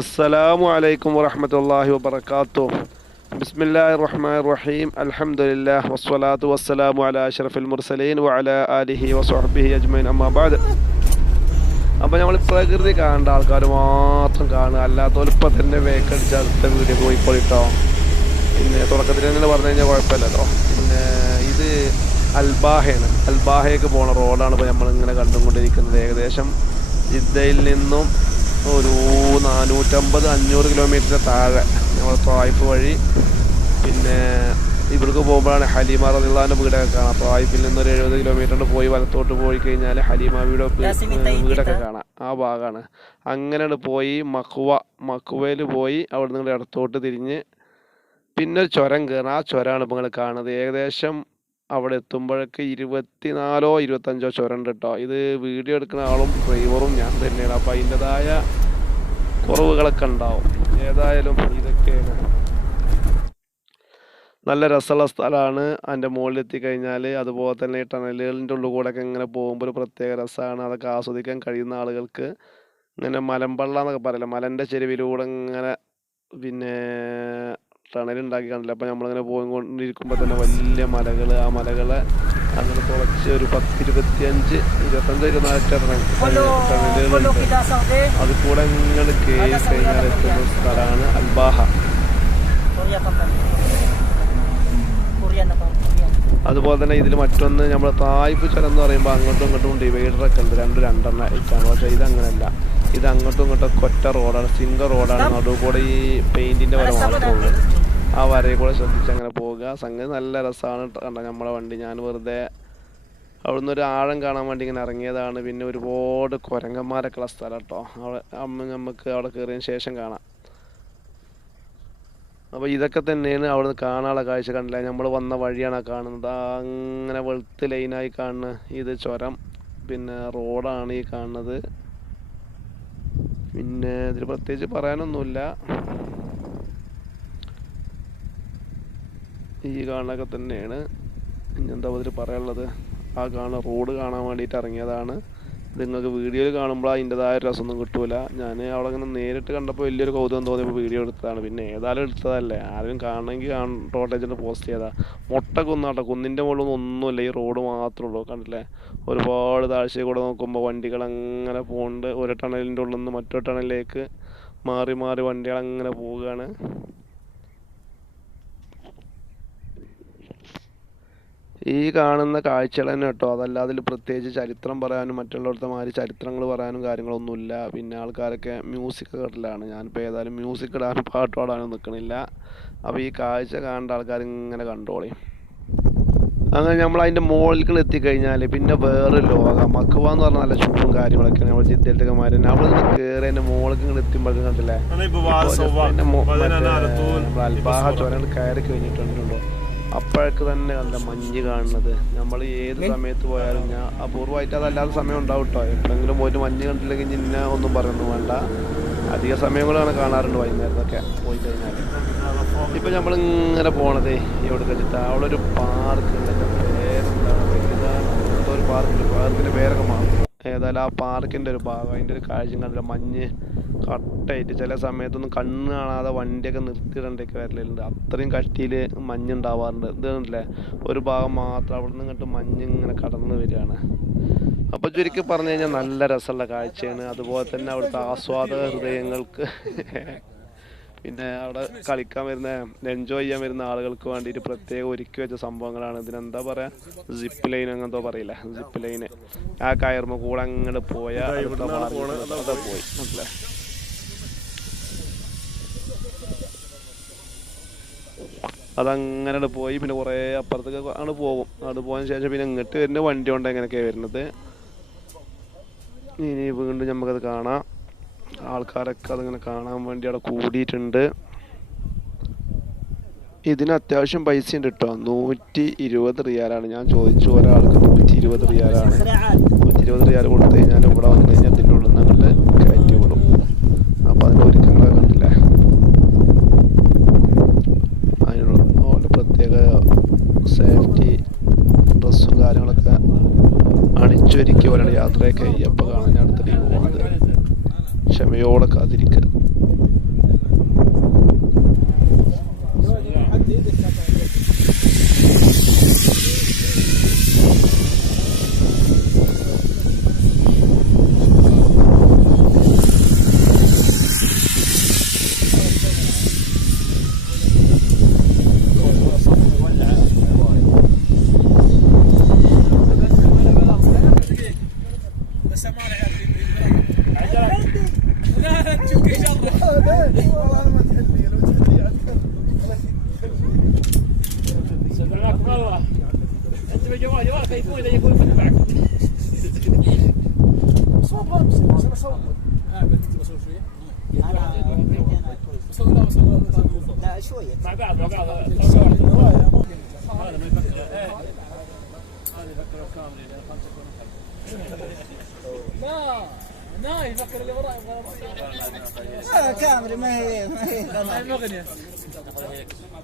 അസ്സലാമു അലൈക്കും വറഹമത്തല്ലാഹി വബർക്കാത്തു ബിസ്മില്ലാഹി റഹ്മാൻ റഹീം അൽഹംദുലില്ലാ വസ്സലാത്തു വസ്സലാമു അലാ അഷ്റഫിൽ മുർസലീൻ വഅലാ ആലിഹി വസ്വഹ്ബിഹി അജ്മൈൻ അമ്മാബാദ് അപ്പോൾ നമ്മൾ പ്രകൃതി കാണേണ്ട ആൾക്കാർ മാത്രം കാണുക. അല്ലാത്ത ഇപ്പം തന്നെ വേക്കടിച്ച് അടുത്ത വീഡിയോ പോയിക്കോളിട്ടോ പിന്നെ തുടക്കത്തിൽ തന്നെ പറഞ്ഞു കഴിഞ്ഞാൽ കുഴപ്പമില്ലല്ലോ. പിന്നെ ഇത് അൽബാഹയാണ്. അൽബാഹയ്ക്ക് പോണ റോഡാണ് ഇപ്പോൾ നമ്മളിങ്ങനെ കണ്ടുകൊണ്ടിരിക്കുന്നത്. ഏകദേശം ജിദ്ദയിൽ നിന്നും ഒരു നാനൂറ്റമ്പത് അഞ്ഞൂറ് കിലോമീറ്റർ താഴെ. ഞങ്ങൾ തായ്പ് വഴി. പിന്നെ ഇവിടേക്ക് പോകുമ്പോഴാണ് ഹലീമ റദിള്ളാന്റെ വീടൊക്കെ കാണാം. തായ്പിൽ നിന്ന് ഒരു എഴുപത് കിലോമീറ്റർ പോയി വലത്തോട്ട് പോയി കഴിഞ്ഞാൽ ഹലീമ വീട് വീടൊക്കെ കാണാം. ആ ഭാഗമാണ് അങ്ങനെയാണ് പോയി മക്കുവ മക്കുവയിൽ പോയി അവിടെ നിന്ന് ഇടത്തോട്ട് തിരിഞ്ഞ്. പിന്നെ ഒരു ചുരം കയറണം ആ ചുരമാണ് ഇപ്പോൾ നിങ്ങൾ കാണുന്നത്. ഏകദേശം അവിടെ എത്തുമ്പോഴേക്ക് ഇരുപത്തിനാലോ ഇരുപത്തഞ്ചോ ചുരണ്ട് കേട്ടോ ഇത് വീഡിയോ എടുക്കുന്ന ആളും ഡ്രൈവറും ഞാൻ തന്നെയാണ്. അപ്പോൾ അതിന്റെതായ കുറവുകളൊക്കെ ഉണ്ടാവും. ഏതായാലും ഇതൊക്കെയാണ്. നല്ല രസമുള്ള സ്ഥലമാണ്. അതിന്റെ മുകളിലെത്തി കഴിഞ്ഞാൽ അതുപോലെ തന്നെ ഈ ടണലുകളിന്റെ ഉള്ളിൽ കൂടെ ഒക്കെ ഇങ്ങനെ പോകുമ്പോൾ ഒരു പ്രത്യേക രസമാണ്. അതൊക്കെ ആസ്വദിക്കാൻ കഴിയുന്ന ആളുകൾക്ക് ഇങ്ങനെ മലമ്പള്ള എന്നൊക്കെ പറയില്ല? മലന്റെ ചെരുവിലൂടെ ഇങ്ങനെ പിന്നെ ടണൽ ഉണ്ടാക്കി കാണില്ല അപ്പം നമ്മളിങ്ങനെ പോയിക്കൊണ്ടിരിക്കുമ്പോൾ തന്നെ വലിയ മലകൾ ആ മലകളെ അങ്ങനെ തുളച്ച് ഒരു പത്ത് ഇരുപത്തിയഞ്ച് ഇരുപത്തഞ്ച് ഇരുപത്തിനാല് ടണലുകളുണ്ട് അത് കൂടെ ഇങ്ങനെ കയറി കഴിഞ്ഞാൽ എത്തുന്ന സ്ഥലമാണ് അൽബാഹ. അതുപോലെ തന്നെ ഇതിൽ മറ്റൊന്ന് നമ്മൾ തായ്പ് ചുരം എന്ന് പറയുമ്പോൾ അങ്ങോട്ടും ഇങ്ങോട്ടും ഡിവൈഡറൊക്കെ ഉണ്ട്. രണ്ട് രണ്ടെണ്ണം ആയിട്ടാണ്. പക്ഷേ ഇത് അങ്ങനെയല്ല ഇത് അങ്ങോട്ടും ഇങ്ങോട്ടും കൊറ്റ റോഡാണ്. സിംഗർ റോഡാണ്. നടുവ് കൂടെ ഈ പെയിന്റിന്റെ വര മാത്രമേ ഉള്ളൂ ആ വരയിൽ കൂടെ ശ്രദ്ധിച്ച് അങ്ങനെ പോവുക. സംഗതി നല്ല രസമാണ് കണ്ട നമ്മളെ വണ്ടി. ഞാൻ വെറുതെ അവിടുന്ന് ഒരു ആഴം കാണാൻ വേണ്ടി ഇങ്ങനെ ഇറങ്ങിയതാണ്. പിന്നെ ഒരുപാട് കുരങ്ങന്മാരൊക്കെ ഉള്ള സ്ഥലം കേട്ടോ അവിടെ അമ്മ നമുക്ക് അവിടെ കയറിയതിന് ശേഷം കാണാം. അപ്പോൾ ഇതൊക്കെ തന്നെയാണ് അവിടുന്ന് കാണാനുള്ള കാഴ്ച കണ്ടില്ല? നമ്മൾ വന്ന വഴിയാണ് കാണുന്നത്. അങ്ങനെ വെളുത്ത് ലൈനായി കാണുന്നത് ഇത് ചുരം. പിന്നെ റോഡാണ് ഈ കാണുന്നത്. പിന്നെ ഇതിൽ പ്രത്യേകിച്ച് പറയാനൊന്നുമില്ല. ഈ കാണൊക്കെ തന്നെയാണ്. എന്താ ഇതിൽ പറയാനുള്ളത്? ആ കാണുന്ന റോഡ് കാണാൻ വേണ്ടിയിട്ട് ഇറങ്ങിയതാണ്. നിങ്ങൾക്ക് വീഡിയോയിൽ കാണുമ്പോൾ അതിന്റെതായ രസമൊന്നും കിട്ടൂല. ഞാൻ അവിടെ ഇങ്ങനെ നേരിട്ട് കണ്ടപ്പോൾ വലിയൊരു കൗതുകം തോന്നിയപ്പോൾ വീഡിയോ എടുത്തതാണ്. പിന്നെ ഏതായാലും എടുത്തതല്ലേ? ആരും കാണണമെങ്കിൽ റോട്ടേജിന്റെ പോസ്റ്റ് ചെയ്താ. മൊട്ട കുന്നാട്ടോ. കുന്നിന്റെ മുകളിൽ ഒന്നുമില്ല. ഈ റോഡ് മാത്രമേ ഉള്ളൂ. കണ്ടില്ലേ? ഒരുപാട് താഴ്ചയിൽ കൂടെ നോക്കുമ്പോൾ വണ്ടികൾ അങ്ങനെ പോകുന്നുണ്ട് ഒരു ടണലിന്റെ ഉള്ളിൽ നിന്ന് മറ്റൊരു ടണലിലേക്ക് മാറി മാറി വണ്ടികൾ അങ്ങനെ പോവുകയാണ്. ഈ കാണുന്ന കാഴ്ചകൾ തന്നെ കേട്ടോ. അതല്ലാതെ അതിൽ പ്രത്യേകിച്ച് ചരിത്രം പറയാനും മറ്റുള്ളവരുടെ മാതിരി ചരിത്രങ്ങൾ പറയാനും കാര്യങ്ങളൊന്നുമില്ല. പിന്നെ ആൾക്കാരൊക്കെ മ്യൂസിക് കേട്ടലാണ് ഞാനിപ്പോൾ ഏതായാലും മ്യൂസിക് ഇടാനും പാട്ട് പാടാനും നിൽക്കണില്ല അപ്പോൾ ഈ കാഴ്ച കാണേണ്ട ആൾക്കാർ ഇങ്ങനെ കണ്ടോളി. അങ്ങനെ നമ്മൾ അതിന്റെ മുകളിൽ എത്തിക്കഴിഞ്ഞാൽ പിന്നെ വേറെ ലോകം. മക്കുവ എന്ന് പറഞ്ഞാൽ നല്ല ചൂടും കാര്യങ്ങളൊക്കെയാണ്. നമ്മൾ ജിദ്ദയിലത്തെ മാറി നമ്മൾ നിന്ന് കയറി അതിന്റെ മുകളിൽ ഇങ്ങനെ എത്തുമ്പോഴേക്കും കണ്ടില്ലേ? നമ്മൾ അൽബാഹ ചുരം കയറി കഴിഞ്ഞിട്ടുണ്ടല്ലോ. അപ്പോഴൊക്കെ തന്നെ കണ്ട മഞ്ഞ് കാണുന്നത്. നമ്മൾ ഏത് സമയത്ത് പോയാലും ഞാൻ അപൂർവമായിട്ട് അതല്ലാത്ത സമയം ഉണ്ടാവും കേട്ടോ എപ്പോഴെങ്കിലും പോയിട്ട് മഞ്ഞ് കണ്ടില്ലെങ്കിൽ നിന്നെ ഒന്നും പറയുന്നു വേണ്ട. അധിക സമയങ്ങളാണ് കാണാറുണ്ട് വൈകുന്നേരത്തൊക്കെ പോയി കഴിഞ്ഞാൽ ഇപ്പം നമ്മൾ ഇങ്ങനെ പോണതേ എവിടെ വെച്ചിട്ട് അവിടെ ഒരു പാർക്ക് ഉണ്ട്. പേരെന്താണ്? ഒരു പാർക്കുണ്ട് പാർക്കിന്റെ പേരൊക്കെ മാറും. ഏതായാലും ആ പാർക്കിന്റെ ഒരു ഭാഗം അതിന്റെ ഒരു കാഴ്ച കണ്ടില്ല. മഞ്ഞ് കട്ടായിട്ട് ചില സമയത്തൊന്നും കണ്ണ് കാണാതെ വണ്ടിയൊക്കെ നിർത്തിയിടേണ്ടൊക്കെ വരലുണ്ട്. അത്രയും കട്ടിയിൽ മഞ്ഞ് ഉണ്ടാവാറുണ്ട് ഇത് കണ്ടില്ലേ? ഒരു ഭാഗം മാത്രം അവിടെ നിന്ന് ഇങ്ങോട്ട് മഞ്ഞ് ഇങ്ങനെ കടന്നു വരികയാണ്. അപ്പോൾ ചുരുക്കി പറഞ്ഞു കഴിഞ്ഞാൽ നല്ല രസമുള്ള കാഴ്ചയാണ്. അതുപോലെ തന്നെ അവിടുത്തെ ആസ്വാദക ഹൃദയങ്ങൾക്ക് പിന്നെ അവിടെ കളിക്കാൻ വരുന്ന എൻജോയ് ചെയ്യാൻ വരുന്ന ആളുകൾക്ക് വേണ്ടിയിട്ട് പ്രത്യേകം ഒരുക്കി വെച്ച സംഭവങ്ങളാണ്. ഇതിനെന്താ പറയാ? സിപ്പ് ലൈൻ അങ്ങനത്തെ പറയില്ല? സിപ്പ് ലൈന് ആ കയറുമ്പോൾ കൂടെ അങ്ങോട്ട് പോയ അടുത്ത പോയി. മനസ്സിലായി? അതങ്ങനെ പോയി. പിന്നെ കുറേ അപ്പുറത്തേക്ക് അങ്ങോട്ട് പോകും. അങ്ങോട്ട് പോയതിന് ശേഷം പിന്നെ ഇങ്ങോട്ട് വരുന്ന വണ്ടി കൊണ്ട് എങ്ങനെയൊക്കെയാണ് വരുന്നത്. ഇനി വീണ്ടും നമുക്കത് കാണാം. ആൾക്കാരൊക്കെ അതിങ്ങനെ കാണാൻ വേണ്ടി അവിടെ കൂടിയിട്ടുണ്ട്. ഇതിന് അത്യാവശ്യം പൈസ ഉണ്ട് കേട്ടോ. നൂറ്റി ഇരുപത് റിയാലാണ്. ഞാൻ ചോദിച്ചു ഒരാൾക്ക് നൂറ്റി ഇരുപത് റിയാലാണ്. നൂറ്റി ഇരുപത് റിയാൽ കൊടുത്തു കഴിഞ്ഞാൽ ഇവിടെ വന്നു കഴിഞ്ഞാൽ ഇതിന്റെ ഉള്ളിൽ നിന്ന് അങ്ങോട്ട് കയറ്റി വിടും അപ്പോൾ അതിന്റെ ഒരുക്കങ്ങളൊക്കെ കണ്ടില്ലേ? അതിനുള്ള പ്രത്യേക സേഫ്റ്റി ഡ്രസ്സും കാര്യങ്ങളൊക്കെ അണിച്ചൊരുക്കി ഒരാൾ യാത്രയൊക്കെ. അപ്പോൾ കാണാൻ ക്ഷമയോടെ കാത്തിരിക്കുക Gracias. لا لا تشوف كيف والله أنا ما تحلي لو تحلي سمعناكم الله انت بجوال جوال تليفون اذا يكون تبعك صوت ما بصير أنا صوت آه بدك بصور شوية بصور لا بصور لا شوية مع بعض مع بعض هذا ما يفكر هذا يفكر كامل لا نايم يفكر اللي وراه يبغى كامري ما هي ما هي المغنية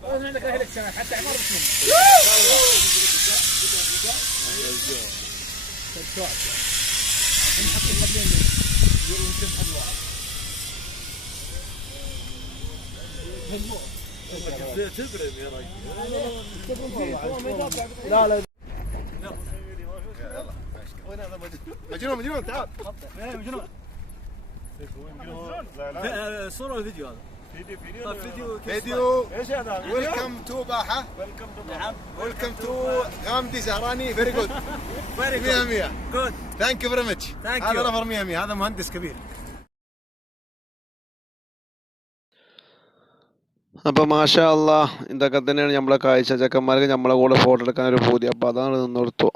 عندك اهلك سنة حتى عمر بسم الله نحط الحبلين يمكن حلوة تبرم يا رجل لا لا مجنون مجنون تعال صورة وفيديو هذا طيب فيديو فيديو ويلكم تو باحة نعم ويلكم تو غامدي زهراني فيري جود 100 100 جود ثانك يو فيري ماتش Thank هذا you. نفر 100 100 هذا مهندس كبير അപ്പോൾ മാഷാ അല്ലാ ഇതൊക്കെ തന്നെയാണ് നമ്മളെ കാഴ്ച ചെക്കന്മാർക്ക് നമ്മളെ കൂടെ ഫോട്ടോ എടുക്കാൻ ഒരു പൂതി അപ്പോൾ അതാണ് നിന്നെടുത്തു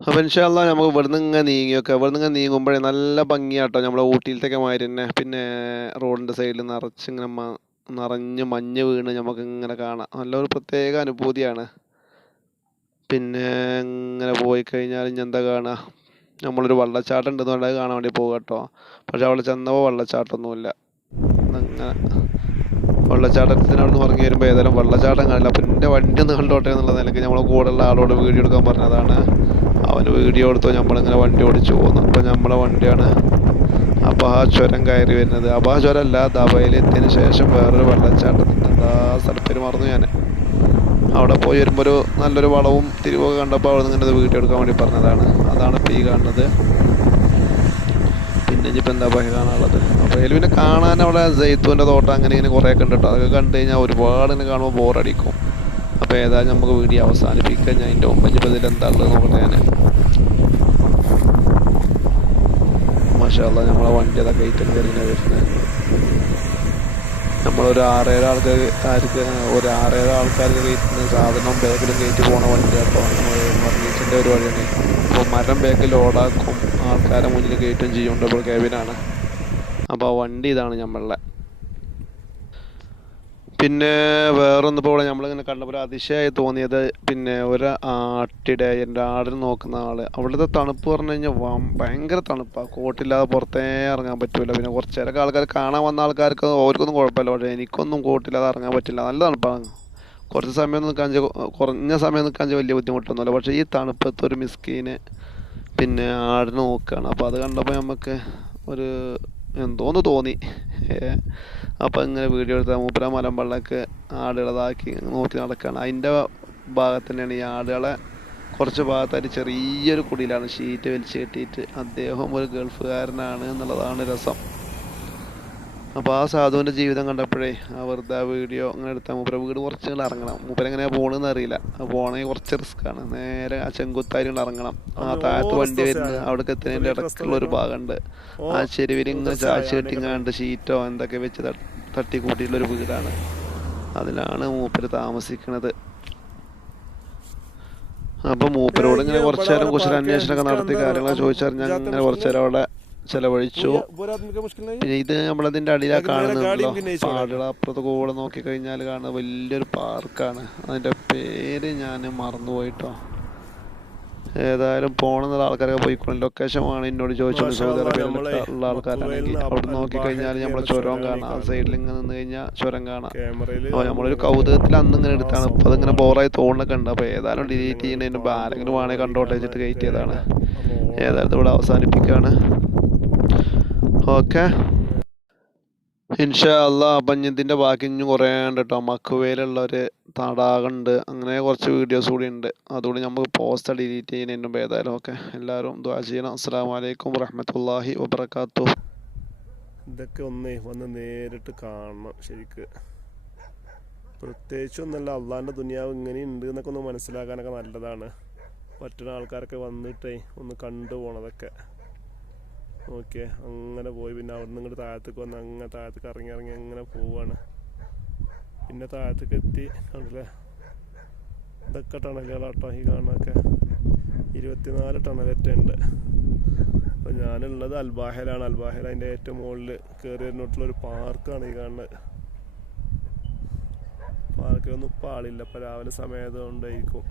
അപ്പോൾ ഇൻഷാല്ല നമുക്ക് ഇവിടുന്ന് ഇങ്ങനെ നീങ്ങിയൊക്കെ ഇവിടുന്ന് ഇങ്ങനെ നീങ്ങുമ്പോഴേ നല്ല ഭംഗിയാട്ടോ നമ്മളെ ഊട്ടിയിലത്തേക്ക് മാതിരി തന്നെ പിന്നെ റോഡിന്റെ സൈഡിൽ നിറച്ചിങ്ങനെ മ നിറഞ്ഞ് മഞ്ഞ് വീണ് നമുക്ക് ഇങ്ങനെ കാണാം. നല്ലൊരു പ്രത്യേക അനുഭൂതിയാണ്. പിന്നെ ഇങ്ങനെ പോയി കഴിഞ്ഞാൽ ഇനി എന്താ കാണുക നമ്മളൊരു വെള്ളച്ചാട്ടം ഉണ്ടെന്ന് പറഞ്ഞാൽ കാണാൻ വേണ്ടി പോകുക കേട്ടോ പക്ഷെ അവിടെ ചെന്നപ്പോൾ വെള്ളച്ചാട്ടമൊന്നുമില്ല അങ്ങനെ വെള്ളച്ചാട്ടത്തിന് അവിടെ നിന്ന് ഇറങ്ങി വരുമ്പോൾ ഏതായാലും വെള്ളച്ചാട്ടം കാണില്ല. അപ്പം എന്റെ വണ്ടി ഒന്ന് കണ്ടോട്ടെ എന്നുള്ള നിലയ്ക്ക് നമ്മളെ കൂടെയുള്ള ആളോട് വീഡിയോ എടുക്കാൻ പറഞ്ഞതാണ്. അവന് വീഡിയോ എടുത്തോ നമ്മളിങ്ങനെ വണ്ടി ഓടിച്ചു പോകുന്നു. അപ്പോൾ നമ്മളെ വണ്ടിയാണ് അപ്പോൾ ആ ചുരം കയറി വരുന്നത്. അപ്പോൾ ആ ചുരം അല്ല ദബയിലെത്തിയതിന് ശേഷം വേറൊരു വെള്ളച്ചാട്ടത്തിന്റെ എന്താ സ്ഥലപ്പേര് മറന്നു ഞാൻ അവിടെ പോയി വരുമ്പോൾ ഒരു നല്ലൊരു വളവും തിരിവൊക്കെ കണ്ടപ്പോൾ അവിടെ നിന്ന് ഇങ്ങനെ വീഡിയോ എടുക്കാൻ വേണ്ടി പറഞ്ഞതാണ്. അതാണ് ഈ കാണുന്നത്. പിന്നെ ഇനിയിപ്പോൾ എന്താ പറയുക കാണാനുള്ളത്? അപ്പോൾ അതിൽ പിന്നെ കാണാൻ അവിടെ ജയ്ത്തുവിന്റെ തോട്ടം അങ്ങനെ ഇങ്ങനെ കുറേ ഒക്കെ ഉണ്ട് കേട്ടോ. അതൊക്കെ കണ്ടു കഴിഞ്ഞാൽ ഒരുപാട് ഇങ്ങനെ കാണുമ്പോൾ ബോറടിക്കും അപ്പോൾ ഏതായാലും നമുക്ക് വീഡിയോ അവസാനിപ്പിക്കാം ഞാൻ അതിന്റെ മുമ്പ് ഇനിയിപ്പോൾ ഇതിൽ എന്താ ഉള്ളത് നോക്കട്ടെ ഞാൻ മാഷാല്ല നമ്മളെ വണ്ടി അതൊക്കെ കയറ്റം കയറി ഇങ്ങനെ വരുന്നത്. നമ്മളൊരു ആറേഴ് ആൾക്കാർ ആർക്ക് ഒരു ആറേഴ് ആൾക്കാർക്ക് കയറ്റുന്ന സാധനം ബാക്കിലും കയറ്റി പോണ വണ്ടി അപ്പോൾ നമ്മൾ മർണീസിന്റെ പരിപാടിയാണ്. അപ്പോൾ മരം ബാക്കിൽ ഓടാക്കും ആൾക്കാരെ മുന്നിൽ കയറ്റും ചെയ്യും. ഡബിൾ ക്യാബിനാണ് അപ്പോൾ ആ വണ്ടി ഇതാണ് നമ്മളുടെ പിന്നെ വേറൊന്ന് ഇപ്പോൾ ഇവിടെ നമ്മളിങ്ങനെ കണ്ടപ്പോൾ അതിശയായി തോന്നിയത് പിന്നെ ഒരു ആട്ടിടെ എന്റെ ആടിനെ നോക്കുന്ന ആൾ അവിടുത്തെ തണുപ്പ് പറഞ്ഞു കഴിഞ്ഞാൽ ഭയങ്കര തണുപ്പാണ് കോട്ടില്ലാതെ പുറത്തേ ഇറങ്ങാൻ പറ്റില്ല പിന്നെ കുറച്ച് നേരമൊക്കെ ആൾക്കാർ കാണാൻ വന്ന ആൾക്കാർക്ക് അവർക്കൊന്നും കുഴപ്പമില്ല. പക്ഷേ എനിക്കൊന്നും കോട്ടില്ലാതെ ഇറങ്ങാൻ പറ്റില്ല. നല്ല തണുപ്പാണ്. കുറച്ച് സമയം നിൽക്കാൻ കുറഞ്ഞ സമയം നിൽക്കാൻ വലിയ ബുദ്ധിമുട്ടൊന്നുമില്ല. പക്ഷേ ഈ തണുപ്പത്ത് ഒരു മിസ്കീന് പിന്നെ ആടിനെ നോക്കുകയാണ്. അപ്പോൾ അത് കണ്ടപ്പോൾ നമുക്ക് ഒരു എന്തോന്ന് തോന്നി. അപ്പോൾ ഇങ്ങനെ വീഡിയോ എടുത്ത മൂപ്പര മലമ്പള്ളക്ക് ആടുകളതാക്കി നോക്കി നടക്കുകയാണ് അതിന്റെ ഭാഗത്ത് തന്നെയാണ് ഈ ആടുകളെ കുറച്ച് ഭാഗത്തായിട്ട് ചെറിയൊരു കുടിയിലാണ്. ഷീറ്റ് വലിച്ച് കെട്ടിയിട്ട് അദ്ദേഹം ഒരു ഗൾഫുകാരനാണ് എന്നുള്ളതാണ് രസം. അപ്പോൾ ആ സാധുവിന്റെ ജീവിതം കണ്ടപ്പോഴേ ആ വെറുതെ ആ വീഡിയോ അങ്ങനെ എടുത്താൽ മൂപ്പര വീട് കുറച്ച് ഇറങ്ങണം. മൂപ്പര എങ്ങനെയാ പോകണമെന്ന് അറിയില്ല. പോകണമെങ്കിൽ കുറച്ച് റിസ്ക്കാണ് നേരെ ആ ചെങ്കുത്താരി ഇങ്ങോട്ട് ഇറങ്ങണം. ആ താഴത്ത് വണ്ടി വരുന്നത് അവിടെ എത്തുന്നതിന്റെ ഇടയ്ക്കുള്ള ഒരു ഭാഗമുണ്ട് ആ ചെരുവിൽ ഇങ്ങനെ ചാച്ച് കെട്ടിങ്ങാണ്ട് ഷീറ്റോ എന്തൊക്കെ വെച്ച് തട്ടി തട്ടി കൂട്ടിയിട്ടുള്ളൊരു വീടാണ്. അതിലാണ് മൂപ്പര് താമസിക്കുന്നത് അപ്പോൾ മൂപ്പരോട് ഇങ്ങനെ കുറച്ചു നേരം കുറച്ചൊരു അന്വേഷണമൊക്കെ നടത്തി കാര്യങ്ങളൊക്കെ ചോദിച്ചറിഞ്ഞാൽ അങ്ങനെ കുറച്ചു നേരം അവിടെ ചെലവഴിച്ചു. പിന്നെ ഇത് നമ്മളതിന്റെ അടിയിലാ കാണുന്നുണ്ടല്ലോ പാടുകൾ അപ്പുറത്ത് കൂടെ നോക്കി കഴിഞ്ഞാൽ കാണുന്ന വലിയൊരു പാർക്കാണ്. അതിന്റെ പേര് ഞാൻ മറന്നുപോയിട്ടോ. ഏതായാലും പോണെന്നുള്ള ആൾക്കാരൊക്കെ പോയിക്കോളും. ലൊക്കേഷൻ ആണ് എന്നോട് ചോദിച്ചത്. സൗദി അറേബ്യയിലുള്ള ആൾക്കാരാണെങ്കിൽ അവിടെ നോക്കി കഴിഞ്ഞാൽ നമ്മളെ ചുരം കാണാം. ആ സൈഡിൽ ഇങ്ങനെ നിന്ന് കഴിഞ്ഞാൽ ചുരം കാണാം. അപ്പോൾ നമ്മളൊരു കൗതുകത്തിൽ അന്ന് ഇങ്ങനെ എടുത്താണ്. അപ്പോൾ അതിങ്ങനെ ബോറായി തോന്നൊക്കെ ഉണ്ട്. അപ്പോൾ ഏതായാലും ഡിലീറ്റ് ചെയ്യുന്നതിന് ആരെങ്കിലും വേണമെങ്കിൽ കണ്ടോട്ടെ വെച്ചിട്ട് കയറ്റിയതാണ്. ഏതായാലും ഇവിടെ അവസാനിപ്പിക്കുകയാണ്. ഓക്കെ. ഇൻഷാ അല്ലാ അപ്പം ഇതിന്റെ ബാക്കി ഇനിയും കുറേ ഉണ്ട് കേട്ടോ മക്കുവയിലുള്ള ഒരു തടാകമുണ്ട് അങ്ങനെ കുറച്ച് വീഡിയോസ് കൂടി ഉണ്ട് അതുകൊണ്ട് നമുക്ക് പോസ്റ്റ് ഡിലീറ്റ് ചെയ്യുന്നതിനും ഏതായാലും ഓക്കെ. എല്ലാവരും ദ്വാ ചെയ്യണം. അസ്സാം വലൈക്കും വറഹമത്തല്ലാഹി വബർക്കാത്തു ഇതൊക്കെ ഒന്നേ വന്ന് നേരിട്ട് കാണണം ശരിക്ക്. പ്രത്യേകിച്ചൊന്നല്ല അള്ളാന്റെ ദുനിയാവ് ഇങ്ങനെ ഉണ്ട് എന്നൊക്കെ ഒന്ന് മനസ്സിലാക്കാനൊക്കെ നല്ലതാണ്. പറ്റുന്ന ആൾക്കാരൊക്കെ വന്നിട്ടേ ഒന്ന് കണ്ടു പോണതൊക്കെ. ഓക്കെ അങ്ങനെ പോയി. പിന്നെ അവിടെ നിന്ന് ഇങ്ങോട്ട് താഴത്തേക്ക് വന്ന് അങ്ങനെ താഴത്തേക്ക് ഇറങ്ങി ഇറങ്ങി അങ്ങനെ പോവാണ്. പിന്നെ താഴത്തേക്ക് എത്തി. കണ്ടില്ലേ? ഇതൊക്കെ ടണലുകളാട്ടോ ഈ കാണാനൊക്കെ ഇരുപത്തിനാല് ടണലറ്റുണ്ട് അപ്പോൾ ഞാനുള്ളത് അൽബാഹയിലാണ്. അൽബാഹയിൽ അതിന്റെ ഏറ്റവും മുകളിൽ കയറി വരുന്നോട്ടുള്ള ഒരു പാർക്കാണ് ഈ കാണുന്നത്. പാർക്കിലൊന്നും ഇപ്പോൾ ആളില്ല. ഇപ്പോൾ രാവിലെ സമയമായതുകൊണ്ടായിരിക്കും.